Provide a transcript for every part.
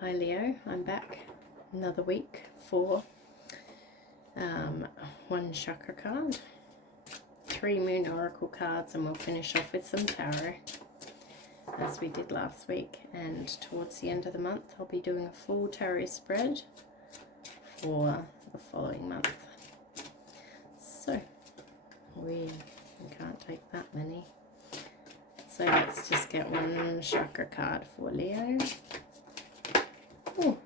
Hi Leo, I'm back another week for one chakra card, 3 moon oracle cards, and we'll finish off with some tarot as we did last week. And towards the end of the month I'll be doing a full tarot spread for the following month. So we can't take that many, so let's just get one chakra card for Leo. Oh,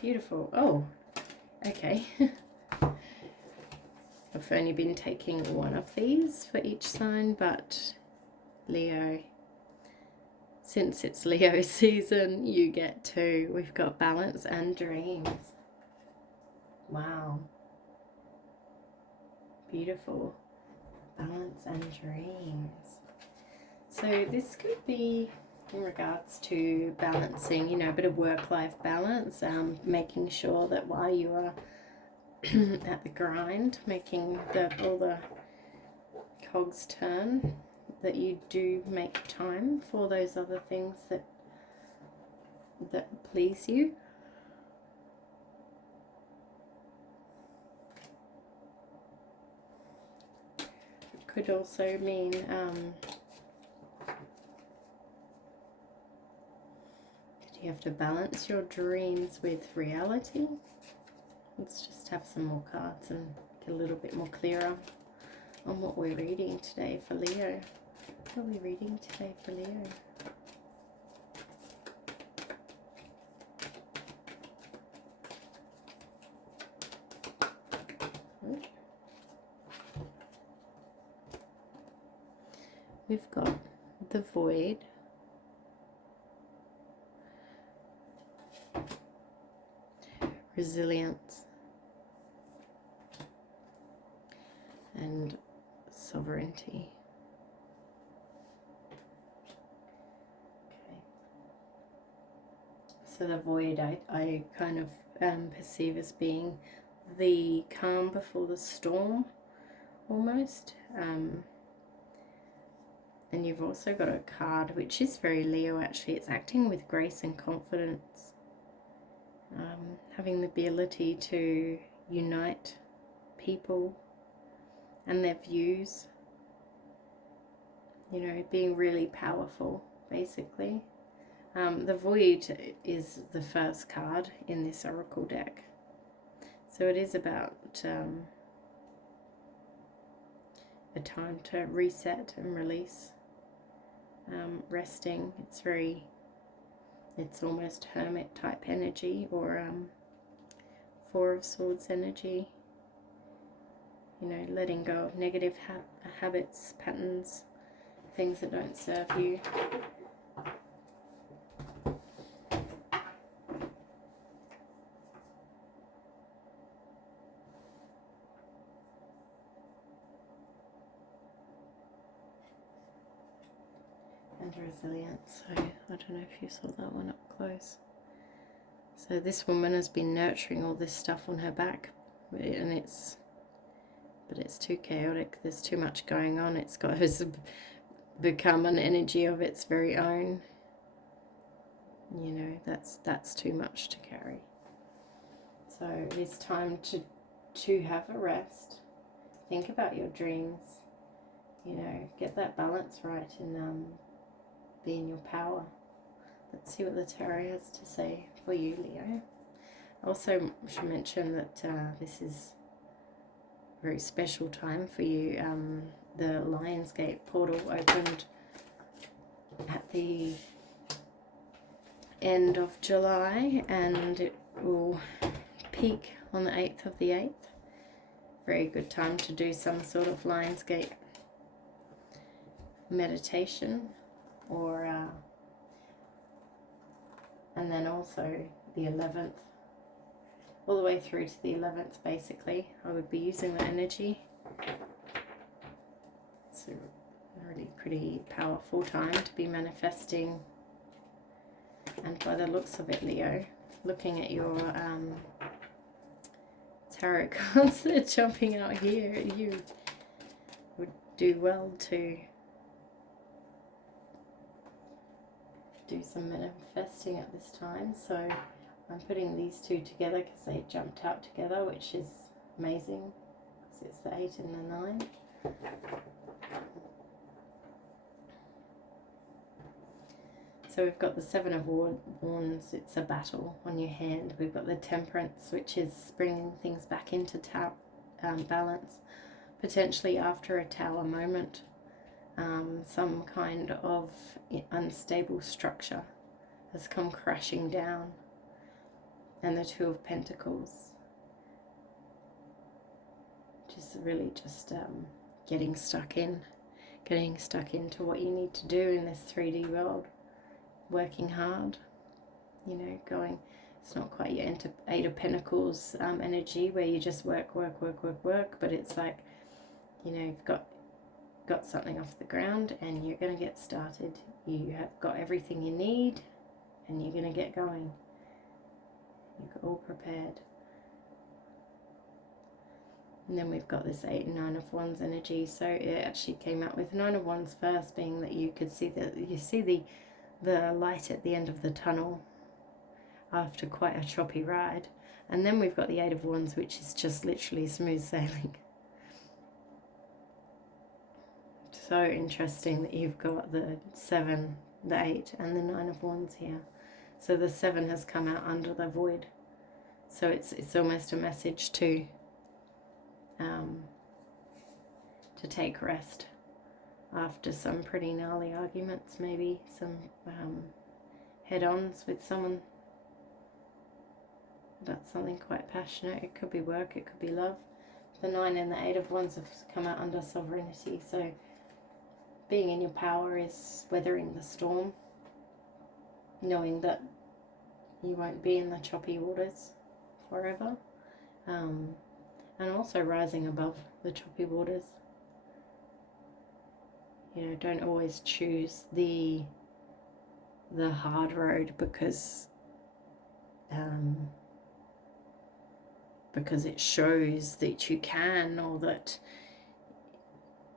beautiful. Oh, okay. I've only been taking one of these for each sign, but Leo, since it's Leo season, you get two. We've got balance and dreams. Wow. Beautiful. Balance and dreams. So this could be in regards to balancing, you know, a bit of work-life balance, making sure that while you are at the grind, making all the cogs turn, that you do make time for those other things that please you. It could also mean you have to balance your dreams with reality. Let's just have some more cards and get a little bit more clearer on what we're reading today for Leo. What are we reading today for Leo? We've got the Void, Resilience, and Sovereignty. Okay. So the Void I kind of perceive as being the calm before the storm, almost. And you've also got a card which is very Leo actually. It's acting with grace and confidence. Having the ability to unite people and their views, you know, being really powerful, basically. The Void is the first card in this oracle deck, so it is about a time to reset and release, resting. It's almost hermit type energy, or Four of Swords energy. You know, letting go of negative habits, patterns, things that don't serve you. And resilience. So I don't know if you saw that one up close. So this woman has been nurturing all this stuff on her back, and it's too chaotic. There's too much going on. It's become an energy of its very own. You know, that's too much to carry. So it is time to have a rest. Think about your dreams. You know, get that balance right and be in your power. Let's see what the tarot has to say for you, Leo. Also, I should mention that this is a very special time for you. The Lionsgate portal opened at the end of July, and it will peak on the 8th of the 8th. Very good time to do some sort of Lionsgate meditation, or and then also the 11th, all the way through to the 11th, basically. I would be using that energy. It's a really pretty powerful time to be manifesting. And by the looks of it, Leo, looking at your tarot cards that are jumping out here, you would do well to do some manifesting at this time. So I'm putting these two together because they jumped out together, which is amazing. So it's the 8 and the 9. So we've got the 7 of Wands, it's a battle on your hand. We've got the Temperance, which is bringing things back into balance, potentially after a Tower moment. Some kind of unstable structure has come crashing down. And the 2 of Pentacles, just really just getting stuck into what you need to do in this 3D world. Working hard, you know, going, it's not quite your 8 of Pentacles energy where you just work, but it's like, you know, you've got something off the ground and you're going to get started. You have got everything you need and you're going to get going. You're all prepared. And then we've got this 8 and 9 of Wands energy. So it actually came out with 9 of Wands first, being that you could see the light at the end of the tunnel after quite a choppy ride. And then we've got the 8 of Wands, which is just literally smooth sailing. So interesting that you've got the 7, the 8 and the 9 of Wands here. So the 7 has come out under the void. So it's almost a message to take rest after some pretty gnarly arguments, maybe some head-ons with someone about something quite passionate. It could be work, it could be love. The 9 and the 8 of Wands have come out under sovereignty, so being in your power is weathering the storm, knowing that you won't be in the choppy waters forever, and also rising above the choppy waters. You know, don't always choose the hard road because it shows that you can, or that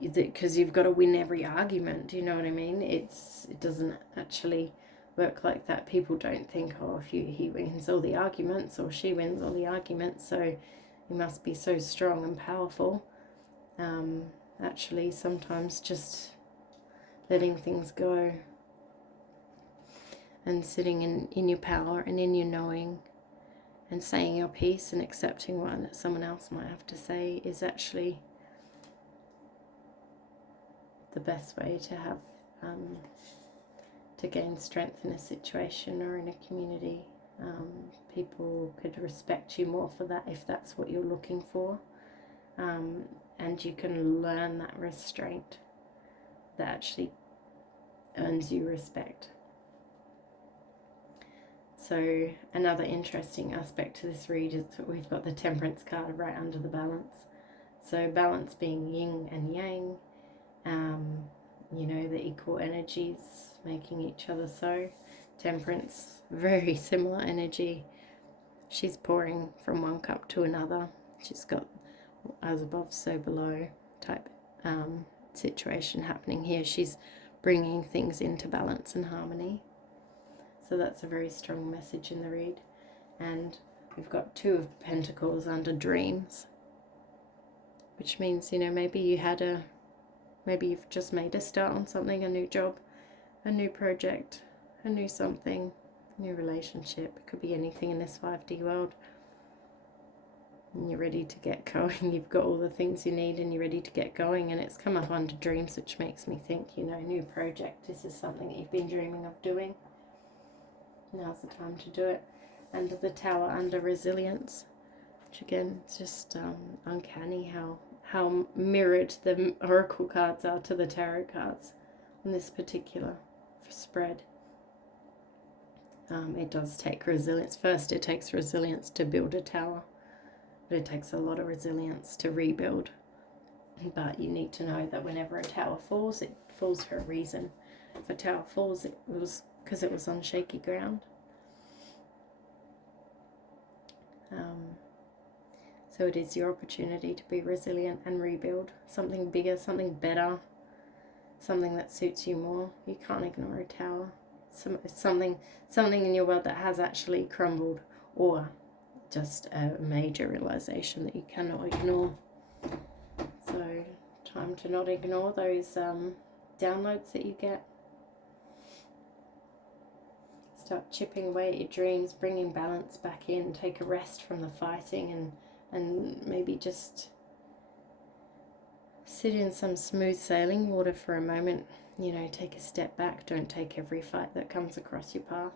because you've got to win every argument. You know what I mean? It doesn't actually work like that. People don't think, oh, if he wins all the arguments or she wins all the arguments, so you must be so strong and powerful. Actually, sometimes just letting things go and sitting in your power and in your knowing and saying your piece and accepting what someone else might have to say is actually the best way to have to gain strength in a situation or in a community. People could respect you more for that if that's what you're looking for, and you can learn that restraint that actually earns you respect. So another interesting aspect to this read is that we've got the Temperance card right under the Balance. So balance being yin and yang, you know, the equal energies making each other so. Temperance, very similar energy. She's pouring from one cup to another. She's got as above, so below type situation happening here. She's bringing things into balance and harmony. So that's a very strong message in the read. And we've got 2 of Pentacles under Dreams, which means, you know, maybe you've just made a start on something, a new job, a new project, a new something, new relationship. It could be anything in this 5D world. And you're ready to get going. You've got all the things you need and you're ready to get going. And it's come up under Dreams, which makes me think, you know, new project. This is something that you've been dreaming of doing. Now's the time to do it. And the Tower under Resilience, which again is just uncanny how mirrored the oracle cards are to the tarot cards on this particular spread. It does take resilience. First, it takes resilience to build a tower, but it takes a lot of resilience to rebuild. But you need to know that whenever a tower falls, it falls for a reason. If a tower falls, it was because it was on shaky ground. So it is your opportunity to be resilient and rebuild something bigger, something better, something that suits you more. You can't ignore a tower. It's something in your world that has actually crumbled or just a major realization that you cannot ignore. So time to not ignore those downloads that you get. Start chipping away at your dreams, bringing balance back in, take a rest from the fighting, and maybe just sit in some smooth sailing water for a moment. You know, take a step back. Don't take every fight that comes across your path.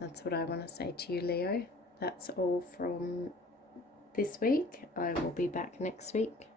That's what I want to say to you, Leo. That's all from this week. I will be back next week.